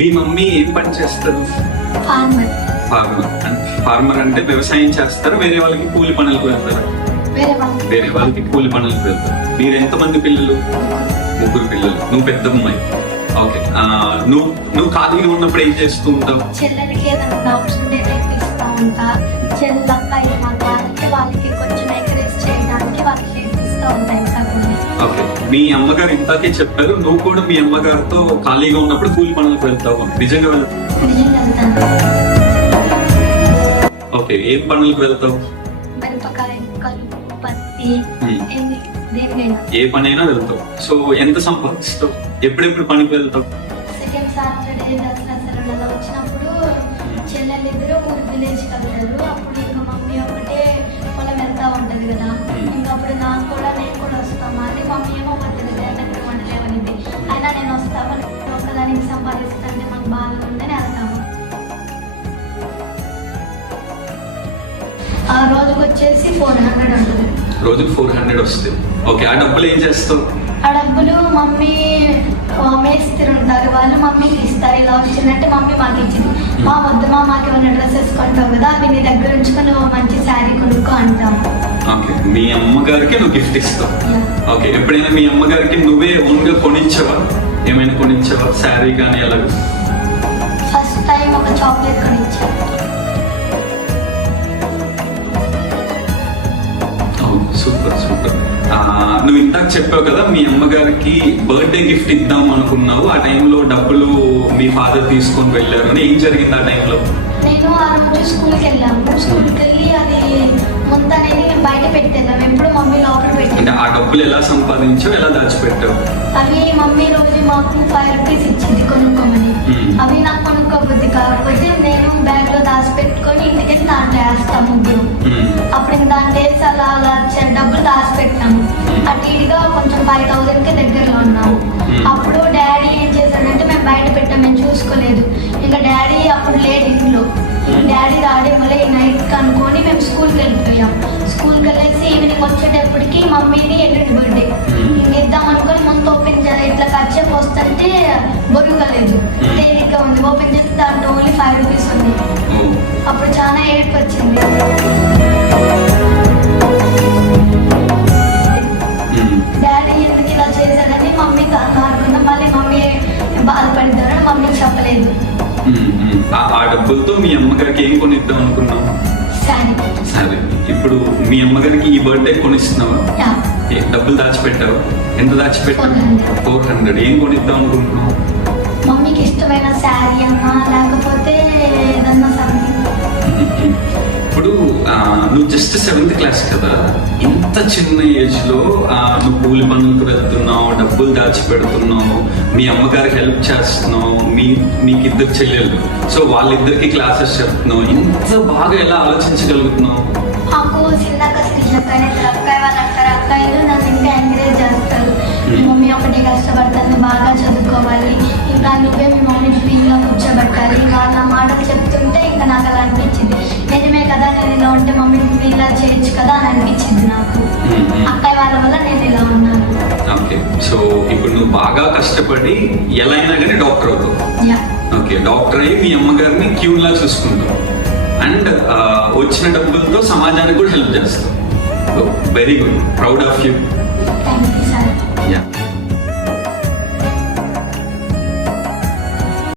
మీ mummy ఏం పని చేస్తారు? ఫార్మర్. ఫార్మర్ అంటే వ్యవసాయం చేస్తారా? వేరే వాళ్ళకి కూలి పనులకు వెళ్తారా? వేరే వాళ్ళకి కూలి పనులకు వెళ్తారు. మీరు ఎంతమంది పిల్లలు? ముగ్గురు పిల్లలు. నువ్వు పెద్ద అమ్మాయి. ఓకే. నువ్వు ఖాళీగా ఉన్నప్పుడు ఏం చేస్తూ ఉంటావు? చెల్లెలకి ఏదైనా డౌట్స్ ఉంటే నేర్పిస్తా ఉంటా. చెల్లెలక్క ఏమంటే వాళ్ళకి కొంచెం ఎంకరేజ్ చేయడానికి వాళ్ళకి నేర్పిస్తూ ఉంటాయి. ఓకే. మీ అమ్మగారు ఇంతాకే చెప్పారు, నువ్వు కూడా మీ అమ్మగారితో ఖాళీగా ఉన్నప్పుడు కూలి పనులకు వెళ్తావు. నిజంగా వెళ్తావు? ఓకే. ఏం పనులకు వెళ్తావు? మిరపకాయ, కలుపు, పత్తి, ఏ పనైనా వెళ్తావు. సో ఎంత సంపాదిస్తావు? ఎప్పుడెప్పుడు పనికి వెళ్తావు? సెకండ్ సాటర్డే దసరా సెలవులలో వచ్చినప్పుడు చెల్లెలిద్దరూ ఊరు విలేజ్ వెళ్తారు. అప్పుడు ఇంకా మమ్మీ ఒకటే పొలం వెళ్తా ఉంటది కదా, ఇంకా అప్పుడు నేను కూడా వస్తామా అని మమ్మీ ఏమో పడుతుంది ఎక్కడ వండలేమనిది. అయినా నేను వస్తాము, ఒకదానికి సంపాదిస్తుంటే మాకు బాగా ఉందని వెళ్తాము. ఆ రోజుకి వచ్చేసి 400 ఉంటుంది. రోజుకి 400 వస్తుంది. ఓకే. ఆ డబ్బులు ఏం చేస్తావు? ఆ డబ్బులు మమ్మీ మేస్త్రి ఉంటారు, వాళ్ళు మమ్మీకి ఇస్తారు. ఇలా వచ్చిందంటే మమ్మీ మాకు ఇచ్చింది. మా వద్దు మాకు ఏమైనా డ్రెస్సెస్ కొంటావు కదా, అవి నీ దగ్గర ఉంచుకొని మంచి శారీ కొనుక్కో అంటాము. ఓకే. మీ అమ్మగారికి నువ్వు గిఫ్ట్ ఇస్తావు. ఓకే. ఎప్పుడైనా మీ అమ్మగారికి నువ్వే ఓన్గా కొనిచ్చావా? ఏమైనా కొనిచ్చావా? శారీ కానీ అలాగే? ఫస్ట్ టైం ఒక చాక్లెట్ కొనిచ్చా. Super super. నువ్వు ఇందాక చెప్పావు కదా మీ అమ్మగారికి బర్త్డే గిఫ్ట్ ఇద్దాం అనుకున్నావు, ఆ టైంలో డబ్బులు మీ ఫాదర్ తీసుకొని వెళ్ళారు అని. ఏం జరిగింది ఆ టైంలో? నేను ఆ రోజు స్కూల్కి వెళ్ళాము. స్కూల్కి వెళ్ళి అది ముందు అనేది బయట పెట్టేద్దాం, ఎప్పుడు మమ్మీ లోపల పెట్టాను. అంటే ఆ డబ్బులు ఎలా సంపాదించావు, ఎలా దాచిపెట్టావు? అవి మమ్మీ రోజు మాకు 5 రూపీస్ ఇచ్చింది కొనుక్కోమని. అవి నాకు కొనుక్కోబుద్ది కాకపోతే నేను బ్యాగ్ లో దాచిపెట్టుకొని ఇంటికి దాంట్లో వేస్తాం ముగ్గురు. అప్పుడు ఇంక దాంట్లో వేసి అలా డబ్బులు దాచిపెట్టాము. అటు ఇటుగా కొంచెం 5000కి దగ్గరలో ఉన్నాము. అప్పుడు డాడీ ఏం చేశాడంటే మేము బయట పెట్టాం, మేము చూసుకోలేదు. ఇంకా డాడీ అప్పుడు లేట్ ఇంట్లో, డాడీ రాడే మళ్ళీ నైట్ కనుక్కొని మేము స్కూల్కి వెళ్ళిపోయాం. స్కూల్కి వెళ్ళేసి ఈవినింగ్ వచ్చేటప్పటికి మమ్మీని ఎల్లుండి బర్త్డే ఇంక ఇద్దాం అనుకొని ముందు ఓపెన్ చేయాలి. ఇట్లా ఖర్చు వస్తుంటే బొరుగా లేదు, తేలిగ్గా ఉంది. ఓపెన్ చేస్తే దాంట్లో ఓన్లీ 5 రూపీస్ ఉంది. అప్పుడు చాలా ఏడుపు వచ్చింది. డాడీ ఎందుకు ఇలా చేశాడని మమ్మీ అనుకున్నాం. మళ్ళీ మమ్మీ బాధపడిద్దామని మమ్మీకి చెప్పలేదు. ఆ డబ్బులతో మీ అమ్మగారికి ఏం కొనిద్దాం అనుకున్నావు? సరే. ఇప్పుడు మీ అమ్మగారికి ఈ బర్త్డే కొనిస్తున్నావా? డబ్బులు దాచిపెట్టావు? ఎంత దాచిపెట్టావు? 400. ఏం కొనిద్దాం అనుకుంటున్నావు? మమ్మీకి ఇష్టమైన శారీ అన్నా లేకపోతే ఏదన్నా సంథింగ్. ఇప్పుడు నువ్వు జస్ట్ 7th క్లాస్ కదా, ఇంత చిన్న ఏజ్ లో నువ్వు కూలి పనులకు వెళ్తున్నావు, డబ్బులు దాచిపెడుతున్నావు, మీ అమ్మగారికి హెల్ప్ చేస్తున్నావు, మీకు 2 చెల్లెళ్ళు, సో వాళ్ళిద్దరికి క్లాసెస్ చెప్తున్నావు, ఇంత బాగా ఎలా ఆలోచించగలుగుతున్నావు? మాకు చిన్నక్క శ్రీజక్కనే అక్కయ్య వాళ్ళు అంటారు, అక్కయ్యలు నన్ను ఇంకా ఎంకరేజ్ చేస్తారు. మమ్మీ ఒకటే కష్టపడుతుంది, బాగా చదువుకోవాలి, ఇంకా నువ్వే మీ మమ్మీ ఫ్రీగా కూర్చోబెట్టాలి. వాళ్ళ మాటలు చెప్తుంటే ఇంకా నాకు అలా అనిపించింది. నిజమే కదా, నేను ఇలా ఉంటే మమ్మీ ఫ్రీలా చేయొచ్చు కదా అని అనిపించింది నాకు. అక్కయ్య వాళ్ళ వల్ల నేను ఇలా ఉన్నాను. ఓకే. సో ఇప్పుడు నువ్వు బాగా కష్టపడి ఎలా అయినా కానీ డాక్టర్ అవుతావు. ఓకే. డాక్టర్ అయ్యి మీ అమ్మగారిని క్యూన్లా చూసుకుంటావు అండ్ వచ్చిన డబ్బులతో సమాజానికి కూడా హెల్ప్ చేస్తావు. Very good. Proud of you.